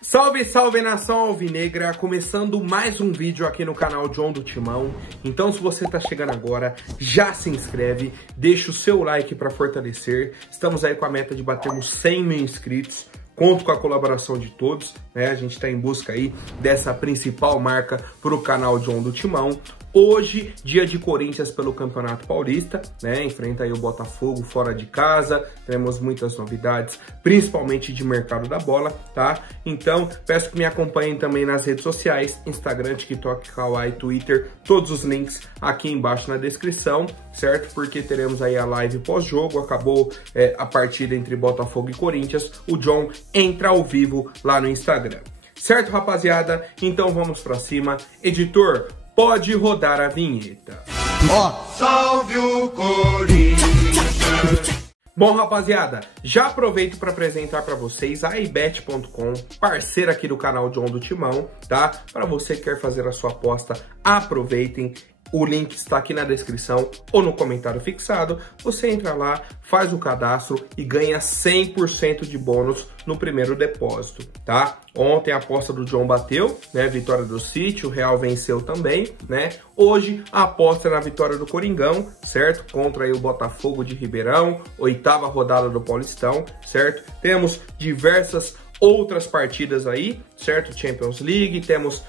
Salve, salve nação alvinegra, começando mais um vídeo aqui no canal John do Timão. Então se você tá chegando agora, já se inscreve, deixa o seu like para fortalecer. Estamos aí com a meta de batermos 100 mil inscritos. Conto com a colaboração de todos, né? A gente está em busca aí dessa principal marca para o canal John do Timão. Hoje, dia de Corinthians pelo Campeonato Paulista, né? Enfrenta aí o Botafogo fora de casa. Temos muitas novidades, principalmente de mercado da bola, tá? Então, peço que me acompanhem também nas redes sociais, Instagram, TikTok, Kawaii, Twitter, todos os links aqui embaixo na descrição, certo? Porque teremos aí a live pós-jogo, acabou a partida entre Botafogo e Corinthians, o John entra ao vivo lá no Instagram. Certo, rapaziada? Então vamos pra cima. Editor, pode rodar a vinheta. Ó, salve o Corinthians! Bom, rapaziada, já aproveito para apresentar para vocês a ibet.com, parceira aqui do canal John do Timão, tá? Para você que quer fazer a sua aposta, aproveitem. O link está aqui na descrição ou no comentário fixado. Você entra lá, faz o cadastro e ganha 100% de bônus no primeiro depósito, tá? Ontem a aposta do John bateu, né? Vitória do City, o Real venceu também, né? Hoje a aposta é na vitória do Coringão, certo? Contra aí o Botafogo de Ribeirão, 8ª rodada do Paulistão, certo? Temos diversas outras partidas aí, certo? Champions League, temos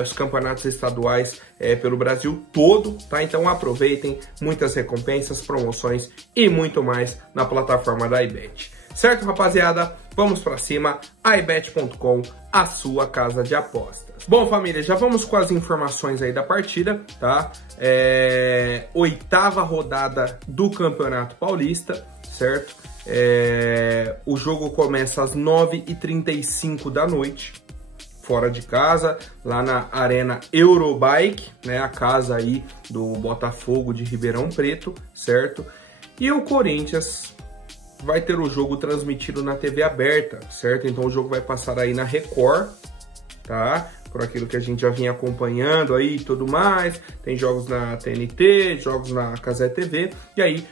os campeonatos estaduais pelo Brasil todo, tá? Então aproveitem, muitas recompensas, promoções e muito mais na plataforma da iBet. Certo, rapaziada? Vamos pra cima, ibet.com, a sua casa de apostas. Bom, família, já vamos com as informações aí da partida, tá? 8ª rodada do Campeonato Paulista, certo? O jogo começa às 9h35 da noite, fora de casa, lá na Arena Eurobike, né, a casa aí do Botafogo de Ribeirão Preto, certo? E o Corinthians vai ter o jogo transmitido na TV aberta, certo? Então o jogo vai passar aí na Record, tá? Por aquilo que a gente já vinha acompanhando aí e tudo mais, tem jogos na TNT, jogos na Cazé TV, e aí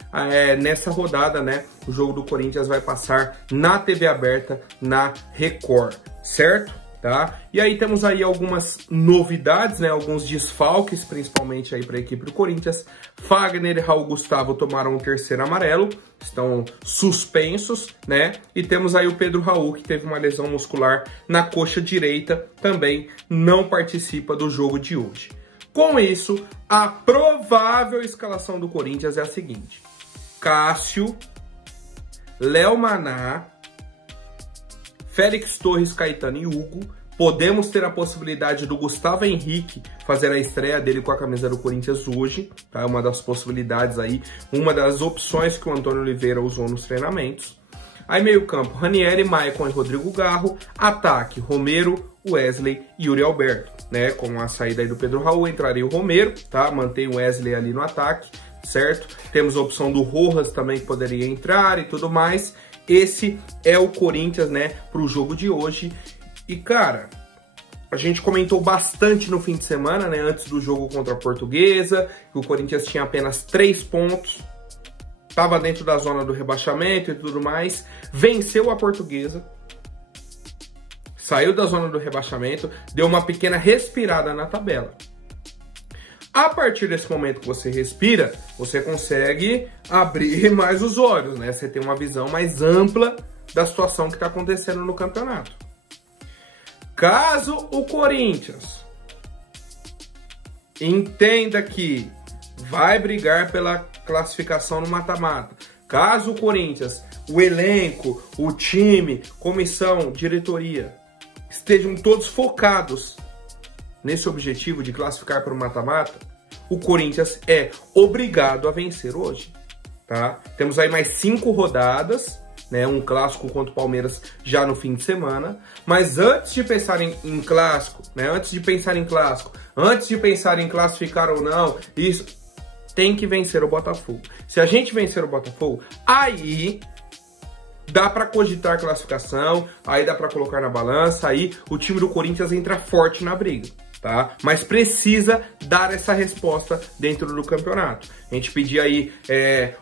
nessa rodada, né, o jogo do Corinthians vai passar na TV aberta, na Record, certo? Tá? E aí temos aí algumas novidades, né, alguns desfalques, principalmente aí para a equipe do Corinthians. Fagner e Raul Gustavo tomaram o 3º amarelo, estão suspensos, né? E temos aí o Pedro Raul, que teve uma lesão muscular na coxa direita, também não participa do jogo de hoje. Com isso, a provável escalação do Corinthians é a seguinte: Cássio, Léo Maná, Félix Torres, Caetano e Hugo. Podemos ter a possibilidade do Gustavo Henrique fazer a estreia dele com a camisa do Corinthians hoje, tá? É uma das possibilidades aí, uma das opções que o Antônio Oliveira usou nos treinamentos. Aí meio campo, Ranieri, Maicon e Rodrigo Garro. Ataque, Romero, Wesley e Yuri Alberto, né? Com a saída aí do Pedro Raul, entraria o Romero, tá? Mantém o Wesley ali no ataque, certo? Temos a opção do Rojas também que poderia entrar e tudo mais. Esse é o Corinthians, né, para o jogo de hoje. E, cara, a gente comentou bastante no fim de semana, né, antes do jogo contra a Portuguesa, que o Corinthians tinha apenas 3 pontos, estava dentro da zona do rebaixamento e tudo mais, venceu a Portuguesa, saiu da zona do rebaixamento, deu uma pequena respirada na tabela. A partir desse momento que você respira, você consegue abrir mais os olhos, né? Você tem uma visão mais ampla da situação que está acontecendo no campeonato. Caso o Corinthians entenda que vai brigar pela classificação no mata-mata, caso o Corinthians, o elenco, o time, comissão, diretoria, estejam todos focados nesse objetivo de classificar para o mata-mata, o Corinthians é obrigado a vencer hoje, tá? Temos aí mais 5 rodadas, né? Um clássico contra o Palmeiras já no fim de semana. Mas antes de pensar em clássico, né? Antes de pensar em classificar ou não, isso tem que vencer o Botafogo. Se a gente vencer o Botafogo, aí dá para cogitar classificação, aí dá para colocar na balança, aí o time do Corinthians entra forte na briga, tá? Mas precisa dar essa resposta dentro do campeonato. A gente pedia aí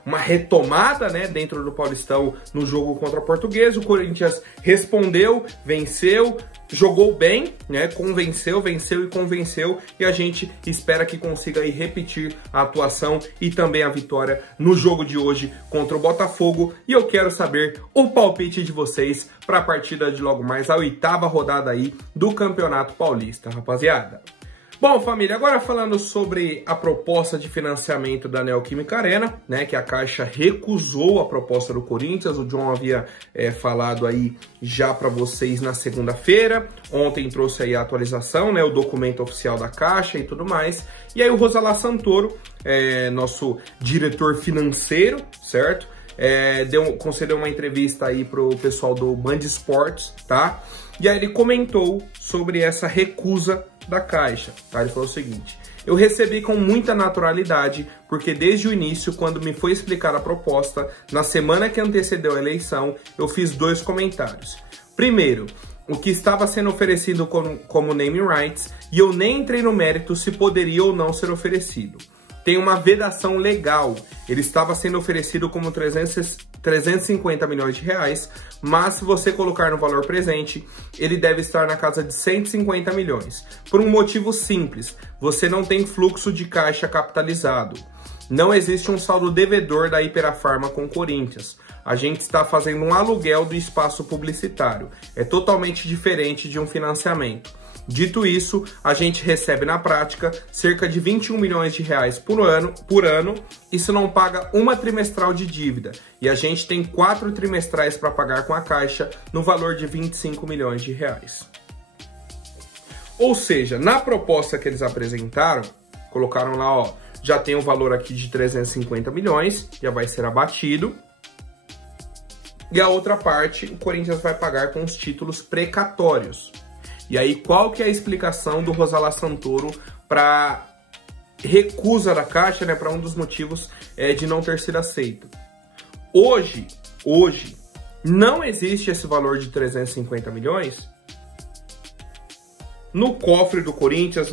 uma retomada, né, dentro do Paulistão no jogo contra a Portuguesa. O Corinthians respondeu, venceu, jogou bem, né? Convenceu, venceu e convenceu, e a gente espera que consiga aí repetir a atuação e também a vitória no jogo de hoje contra o Botafogo. E eu quero saber o palpite de vocês para a partida de logo mais, a 8ª rodada aí do Campeonato Paulista, rapaziada. Bom, família, agora falando sobre a proposta de financiamento da Neoquímica Arena, né, que a Caixa recusou a proposta do Corinthians. O John havia falado aí já para vocês na segunda-feira. Ontem trouxe aí a atualização, né, o documento oficial da Caixa e tudo mais. E aí o Rosalá Santoro, nosso diretor financeiro, certo? Concedeu uma entrevista aí pro pessoal do Band Esportes, tá? E aí ele comentou sobre essa recusa da Caixa, tá? Ele falou o seguinte: eu recebi com muita naturalidade, porque desde o início, quando me foi explicar a proposta, na semana que antecedeu a eleição, eu fiz 2 comentários. Primeiro, o que estava sendo oferecido como naming rights, e eu nem entrei no mérito se poderia ou não ser oferecido. Tem uma vedação legal, ele estava sendo oferecido como 350 milhões de reais, mas se você colocar no valor presente, ele deve estar na casa de 150 milhões. Por um motivo simples, você não tem fluxo de caixa capitalizado. Não existe um saldo devedor da Hiperafarma com o Corinthians. A gente está fazendo um aluguel do espaço publicitário. É totalmente diferente de um financiamento. Dito isso, a gente recebe na prática cerca de 21 milhões de reais por ano, isso não paga uma trimestral de dívida, e a gente tem 4 trimestrais para pagar com a Caixa no valor de 25 milhões de reais. Ou seja, na proposta que eles apresentaram, colocaram lá, ó, já tem um valor aqui de 350 milhões, já vai ser abatido, e a outra parte o Corinthians vai pagar com os títulos precatórios. E aí, qual que é a explicação do Rosalá Santoro para recusa da Caixa, né, para um dos motivos de não ter sido aceito? Hoje, não existe esse valor de 350 milhões no cofre do Corinthians,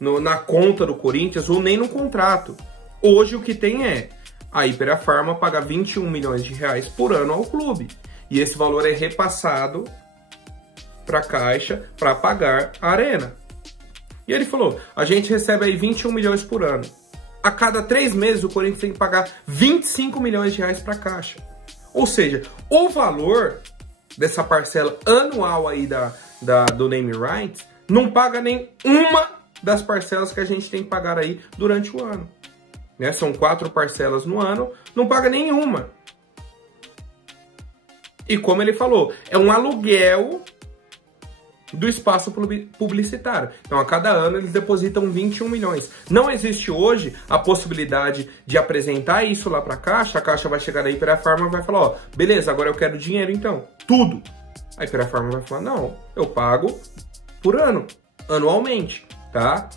na conta do Corinthians, ou nem no contrato. Hoje o que tem é a Hiperafarma paga 21 milhões de reais por ano ao clube. E esse valor é repassado para a Caixa para pagar a Arena. E ele falou, a gente recebe aí 21 milhões por ano. A cada 3 meses o Corinthians tem que pagar 25 milhões de reais para a Caixa. Ou seja, o valor dessa parcela anual aí do Name Rights não paga nem uma das parcelas que a gente tem que pagar aí durante o ano. Né? São 4 parcelas no ano, não paga nenhuma. E como ele falou, é um aluguel do espaço publicitário. Então, a cada ano, eles depositam 21 milhões. Não existe hoje a possibilidade de apresentar isso lá para a Caixa vai chegar da Hiperafarma e vai falar, ó, beleza, agora eu quero dinheiro então, tudo. A Hiperafarma vai falar, não, eu pago por ano, anualmente, tá?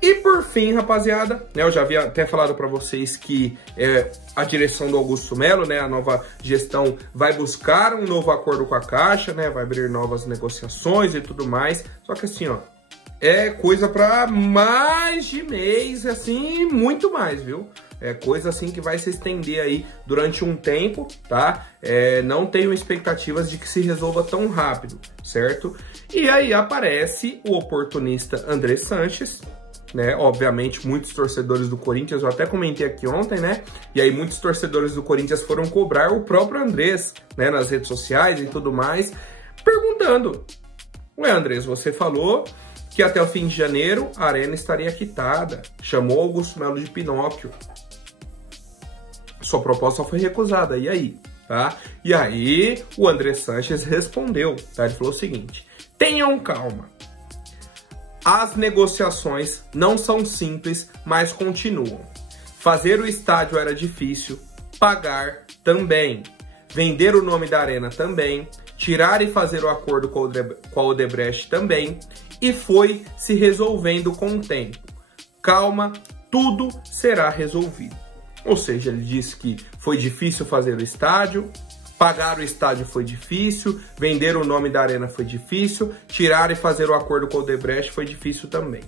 E por fim, rapaziada, né, eu já havia até falado para vocês que a direção do Augusto Melo, né, a nova gestão, vai buscar um novo acordo com a Caixa, né, vai abrir novas negociações e tudo mais. Só que assim, ó, é coisa para mais de mês, assim, muito mais, viu? É coisa assim que vai se estender aí durante um tempo, tá? Não tenho expectativas de que se resolva tão rápido, certo? E aí aparece o oportunista André Sanches, né? Obviamente, muitos torcedores do Corinthians, eu até comentei aqui ontem, né? E aí muitos torcedores do Corinthians foram cobrar o próprio Andrés, né? Nas redes sociais e tudo mais, perguntando: ué, Andrés, você falou que até o fim de janeiro a Arena estaria quitada, chamou Augusto Melo de Pinóquio. Sua proposta foi recusada, e aí? Tá? E aí o André Sanches respondeu, tá? Ele falou o seguinte: tenham calma. As negociações não são simples, mas continuam. Fazer o estádio era difícil, pagar também, vender o nome da Arena também, tirar e fazer o acordo com a Odebrecht também, e foi se resolvendo com o tempo. Calma, tudo será resolvido. Ou seja, ele disse que foi difícil fazer o estádio, pagar o estádio foi difícil, vender o nome da Arena foi difícil, tirar e fazer o acordo com o Odebrecht foi difícil também.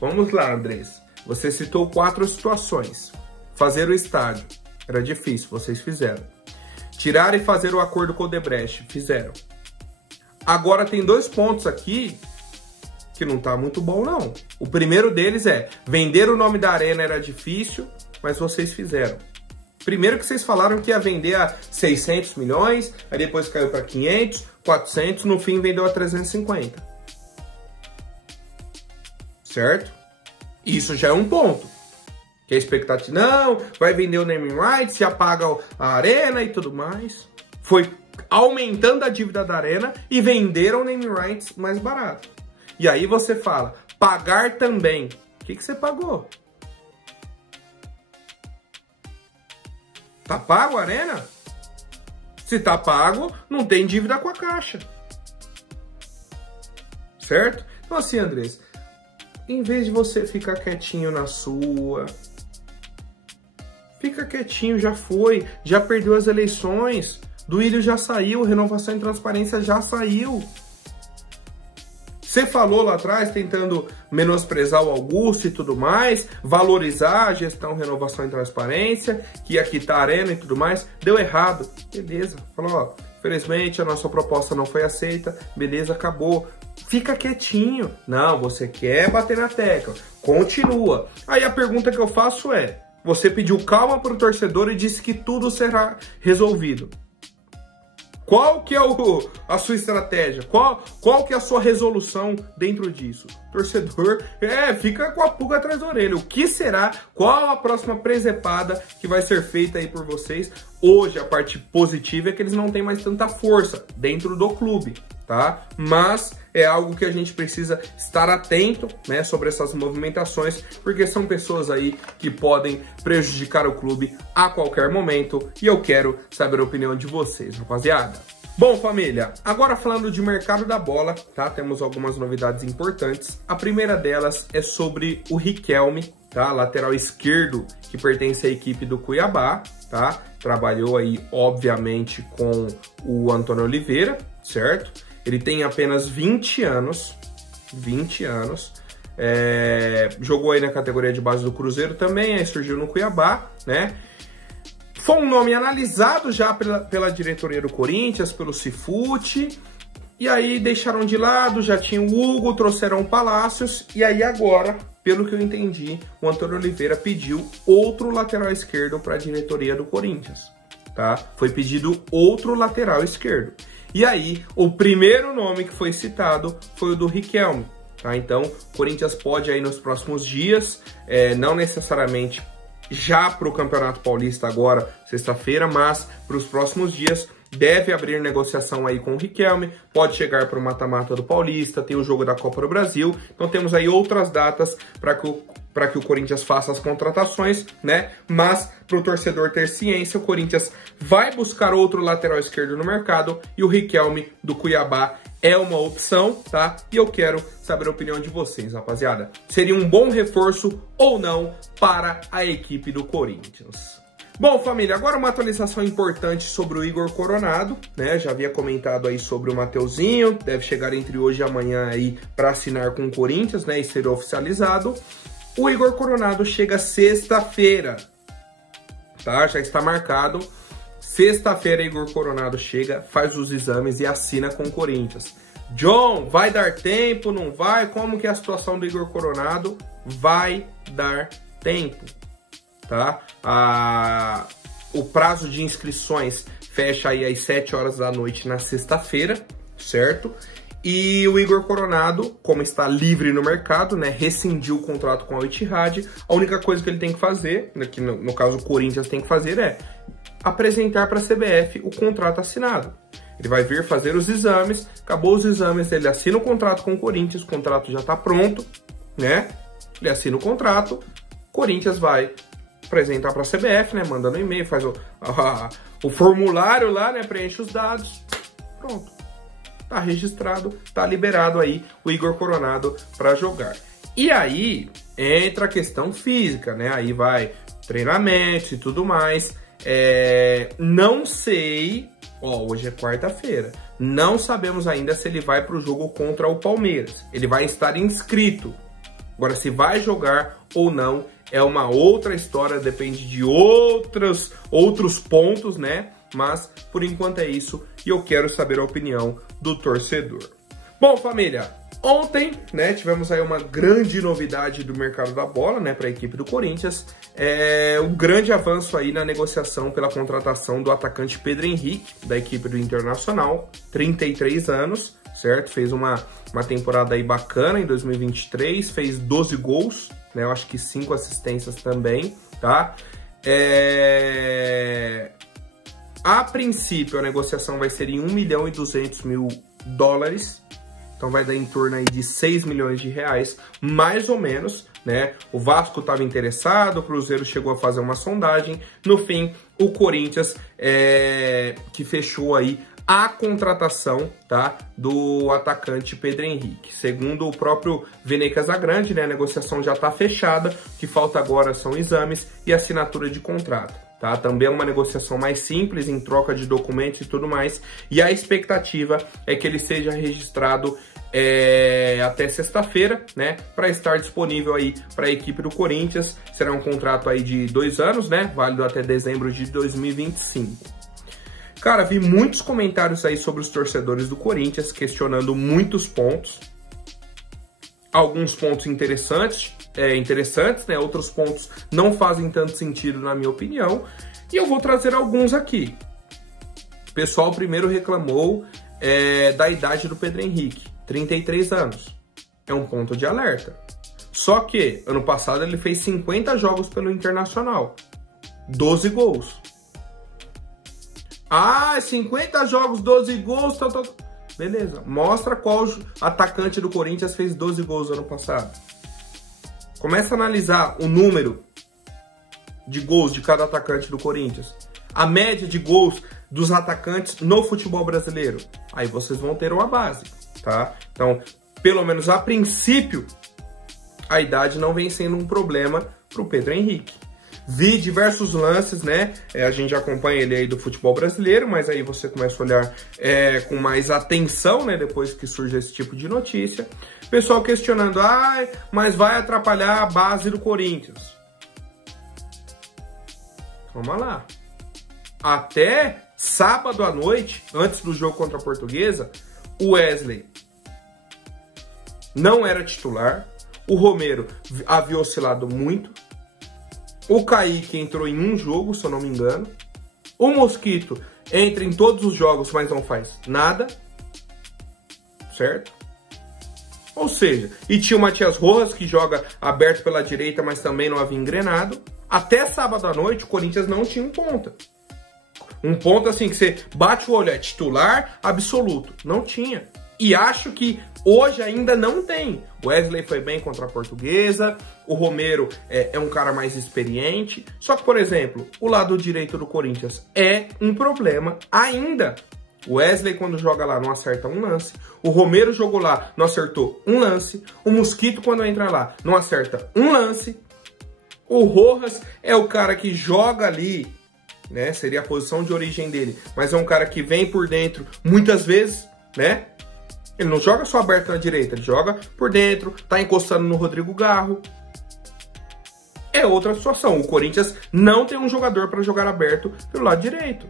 Vamos lá, Andrés. Você citou 4 situações. Fazer o estádio era difícil, vocês fizeram. Tirar e fazer o acordo com o Odebrecht, fizeram. Agora tem 2 pontos aqui que não tá muito bom, não. O primeiro deles é, vender o nome da arena era difícil, mas vocês fizeram. Primeiro que vocês falaram que ia vender a 600 milhões, aí depois caiu para 500, 400, no fim vendeu a 350. Certo? Isso já é um ponto. Que a expectativa, não, vai vender o naming rights, já paga a arena e tudo mais. Foi aumentando a dívida da arena e venderam o naming rights mais barato. E aí você fala, pagar também. O que você pagou? Tá pago a arena? Se tá pago, não tem dívida com a Caixa. Certo? Então assim, Andrés, em vez de você ficar quietinho na sua, fica quietinho, já foi, já perdeu as eleições, Duílio já saiu, Renovação e Transparência já saiu. Você falou lá atrás, tentando menosprezar o Augusto e tudo mais, valorizar a gestão Renovação e Transparência, que ia quitar a arena e tudo mais, deu errado. Beleza, falou, ó, infelizmente a nossa proposta não foi aceita, beleza, acabou. Fica quietinho. Não, você quer bater na tecla, continua. Aí a pergunta que eu faço é, você pediu calma para o torcedor e disse que tudo será resolvido. Qual que é a sua estratégia? Qual que é a sua resolução dentro disso? Torcedor, fica com a pulga atrás da orelha. O que será? Qual a próxima presepada que vai ser feita aí por vocês? Hoje, a parte positiva é que eles não têm mais tanta força dentro do clube, tá? Mas é algo que a gente precisa estar atento, né, sobre essas movimentações, porque são pessoas aí que podem prejudicar o clube a qualquer momento e eu quero saber a opinião de vocês, rapaziada. Bom, família, agora falando de mercado da bola, tá? Temos algumas novidades importantes. A primeira delas é sobre o Riquelme, tá? Lateral esquerdo que pertence à equipe do Cuiabá, tá? Trabalhou aí, obviamente, com o Antônio Oliveira, certo? Ele tem apenas 20 anos, jogou aí na categoria de base do Cruzeiro também, aí surgiu no Cuiabá, né? Foi um nome analisado já pela diretoria do Corinthians, pelo Cifute, e aí deixaram de lado, já tinha o Hugo, trouxeram o Palácios, e aí agora, pelo que eu entendi, o Antônio Oliveira pediu outro lateral esquerdo para a diretoria do Corinthians, tá? Foi pedido outro lateral esquerdo. E aí, o primeiro nome que foi citado foi o do Riquelme, tá? Então, o Corinthians pode aí nos próximos dias, não necessariamente já para o Campeonato Paulista agora, sexta-feira, mas para os próximos dias, deve abrir negociação aí com o Riquelme, pode chegar para o mata-mata do Paulista, tem o jogo da Copa do Brasil, então temos aí outras datas para que o Corinthians faça as contratações, né? Mas para o torcedor ter ciência, o Corinthians vai buscar outro lateral esquerdo no mercado e o Riquelme do Cuiabá é uma opção, tá? E eu quero saber a opinião de vocês, rapaziada. Seria um bom reforço ou não para a equipe do Corinthians? Bom, família, agora uma atualização importante sobre o Igor Coronado, né? Já havia comentado aí sobre o Mateuzinho, deve chegar entre hoje e amanhã aí para assinar com o Corinthians, né? E ser oficializado. O Igor Coronado chega sexta-feira, tá? Já está marcado. Sexta-feira, Igor Coronado chega, faz os exames e assina com o Corinthians. John, vai dar tempo, não vai? Como que é a situação do Igor Coronado? Vai dar tempo, tá? O prazo de inscrições fecha aí às 7 horas da noite na sexta-feira, certo? E o Igor Coronado, como está livre no mercado, né, rescindiu o contrato com a Al-Ittihad, a única coisa que ele tem que fazer, que no caso o Corinthians tem que fazer, é apresentar para a CBF o contrato assinado. Ele vai vir fazer os exames, acabou os exames, ele assina o contrato com o Corinthians, o contrato já está pronto, né? Ele assina o contrato, o Corinthians vai apresentar para a CBF, né, mandando um e-mail, faz o formulário lá, né, preenche os dados, pronto. Tá registrado, tá liberado aí o Igor Coronado para jogar. E aí entra a questão física, né? Aí vai treinamentos e tudo mais. Não sei, hoje é quarta-feira, não sabemos ainda se ele vai para o jogo contra o Palmeiras. Ele vai estar inscrito. Agora, se vai jogar ou não é uma outra história, depende de outros pontos, né? Mas, por enquanto é isso, e eu quero saber a opinião do torcedor. Bom, família, ontem, né, tivemos aí uma grande novidade do mercado da bola, né, para a equipe do Corinthians. Um grande avanço aí na negociação pela contratação do atacante Pedro Henrique, da equipe do Internacional, 33 anos, certo? Fez uma temporada aí bacana em 2023, fez 12 gols, né, eu acho que 5 assistências também, tá? A princípio, a negociação vai ser em $1.200.000, então vai dar em torno aí de 6 milhões de reais, mais ou menos, né? O Vasco estava interessado, o Cruzeiro chegou a fazer uma sondagem. No fim, o Corinthians que fechou aí a contratação, tá, do atacante Pedro Henrique. Segundo o próprio Vene Casagrande, né, a negociação já está fechada, o que falta agora são exames e assinatura de contrato. Tá? Também é uma negociação mais simples, em troca de documentos e tudo mais, e a expectativa é que ele seja registrado até sexta-feira, né, para estar disponível aí para a equipe do Corinthians. Será um contrato aí de 2 anos, né, válido até dezembro de 2025. Cara, vi muitos comentários aí sobre os torcedores do Corinthians, questionando muitos pontos. Alguns pontos interessantes, né? Outros pontos não fazem tanto sentido, na minha opinião. E eu vou trazer alguns aqui. O pessoal primeiro reclamou da idade do Pedro Henrique, 33 anos. É um ponto de alerta. Só que, ano passado, ele fez 50 jogos pelo Internacional. 12 gols. 50 jogos, 12 gols, tal. Beleza, mostra qual atacante do Corinthians fez 12 gols ano passado. Começa a analisar o número de gols de cada atacante do Corinthians. A média de gols dos atacantes no futebol brasileiro. Aí vocês vão ter uma base, tá? Então, pelo menos a princípio, a idade não vem sendo um problema para o Pedro Henrique. Vi diversos lances, né? A gente acompanha ele aí do futebol brasileiro, mas aí você começa a olhar com mais atenção, né? Depois que surge esse tipo de notícia. Pessoal questionando, mas vai atrapalhar a base do Corinthians. Vamos lá. Até sábado à noite, antes do jogo contra a Portuguesa, o Wesley não era titular. O Romero havia oscilado muito. O Kaique entrou em um jogo, se eu não me engano. O Mosquito entra em todos os jogos, mas não faz nada. Certo? Ou seja, e tinha o Matias Rojas, que joga aberto pela direita, mas também não havia engrenado. Até sábado à noite, o Corinthians não tinha um ponta. Um ponta assim, que você bate o olho, é titular absoluto. Não tinha. E acho que hoje ainda não tem. O Wesley foi bem contra a Portuguesa, o Romero é um cara mais experiente. Só que, por exemplo, o lado direito do Corinthians é um problema ainda. O Wesley, quando joga lá, não acerta um lance. O Romero jogou lá, não acertou um lance. O Mosquito, quando entra lá, não acerta um lance. O Rojas é o cara que joga ali, né? Seria a posição de origem dele. Mas é um cara que vem por dentro muitas vezes, né? Ele não joga só aberto na direita, ele joga por dentro, tá encostando no Rodrigo Garro. É outra situação. O Corinthians não tem um jogador para jogar aberto pelo lado direito.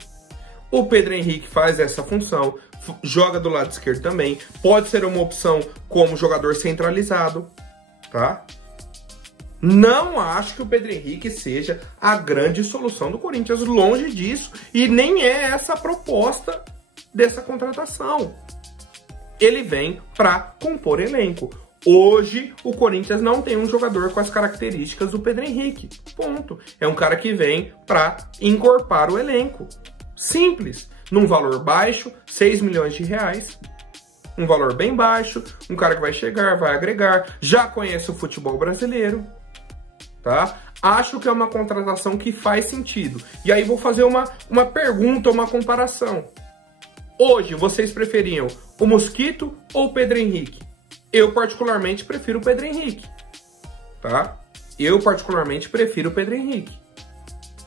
O Pedro Henrique faz essa função, joga do lado esquerdo também. Pode ser uma opção como jogador centralizado, tá? Não acho que o Pedro Henrique seja a grande solução do Corinthians, longe disso. E nem é essa a proposta dessa contratação. Ele vem para compor elenco. Hoje, o Corinthians não tem um jogador com as características do Pedro Henrique. Ponto. É um cara que vem para encorpar o elenco. Simples. Num valor baixo, 6 milhões de reais. Um valor bem baixo. Um cara que vai chegar, vai agregar. Já conhece o futebol brasileiro. Tá? Acho que é uma contratação que faz sentido. E aí vou fazer uma pergunta, uma comparação. Hoje, vocês preferiam o Mosquito ou o Pedro Henrique? Eu, particularmente, prefiro o Pedro Henrique. Tá? Eu, particularmente, prefiro o Pedro Henrique.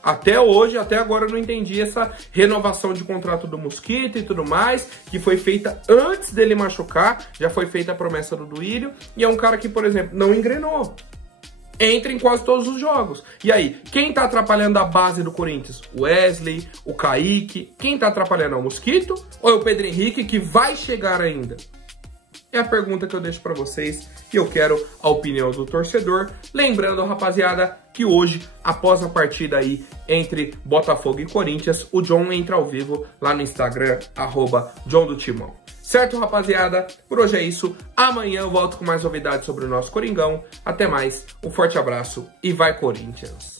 Até hoje, até agora, eu não entendi essa renovação de contrato do Mosquito e tudo mais, que foi feita antes dele machucar. Já foi feita a promessa do Duílio. E é um cara que, por exemplo, não engrenou. entra em quase todos os jogos. E aí, quem tá atrapalhando a base do Corinthians? O Wesley, o Kaique? Quem tá atrapalhando é o Mosquito ou é o Pedro Henrique, que vai chegar ainda? É a pergunta que eu deixo pra vocês e eu quero a opinião do torcedor. Lembrando, rapaziada, que hoje, após a partida aí entre Botafogo e Corinthians, o John entra ao vivo lá no Instagram, @JohnDoTimão. Certo, rapaziada? Por hoje é isso. Amanhã eu volto com mais novidades sobre o nosso Coringão. Até mais, um forte abraço e vai Corinthians!